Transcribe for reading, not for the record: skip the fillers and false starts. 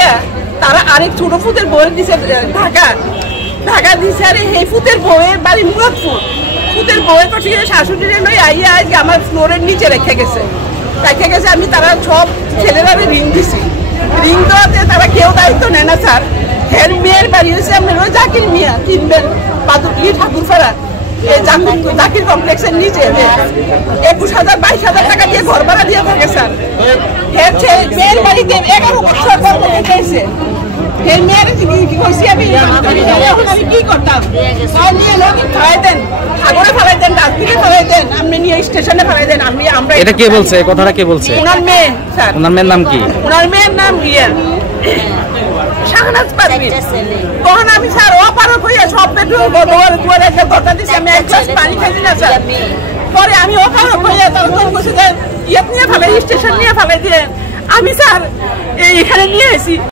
রাইখা তারা আরেক ছোট ফুতের বউয়ের দিছে ঢাকা দিছে। আর এই ফুতের বউয়ের বাড়ি মুরাদপুর। ফুতের বউয়ের পাশে শাশুড়িরে লই আইয়া আজকে আমার ফ্লোরের নিচে রেখে গেছে। আমি তারা সব ছেলেরা রিং দিছি। রিং দেওয়াতে তারা কেউ দায়িত্ব নেয় না স্যার। হের মেয়ের বাড়ি হয়েছে আপনার ওই জাকির মিয়া, চিনবেন, বাদুকলি ঠাকুরপাড়া জাকির কমপ্লেক্সের নিচে 21,000 22,000 টাকা দিয়ে ঘর ভাড়া দিয়ে থাকে স্যার। মেয়ের বাড়িতে 11 বছর পর গেছে। হের মেয়ের কি কইছি আমি কি করতাম? নিয়ে লোক খাওয়াই দেন, সাগরে ফেলাই দেন, ডাস্টবিনে ফেলাই দেন, আপনি নিয়ে স্টেশনে ফেলাই দেন। আমরা এটা কে বলছে? কথাটা কে বলছে? ওনার মেয়ে স্যার। ওনার মেয়ের নাম কি? ওনার মেয়ের নাম শাহনাজ পারভিন। তখন আমি স্যার অপারক হইয়া সব দুয়ারে কথা দিচ্ছি। আমি এক গ্লাস পানি খাইছি না স্যার। পরে আমি অপারক হইয়া তখন বলছি যে ইয়ে নিয়ে ফেলাই, স্টেশন নিয়ে ফেলাই দিয়ে আমি স্যার এখানে নিয়ে এসেছি।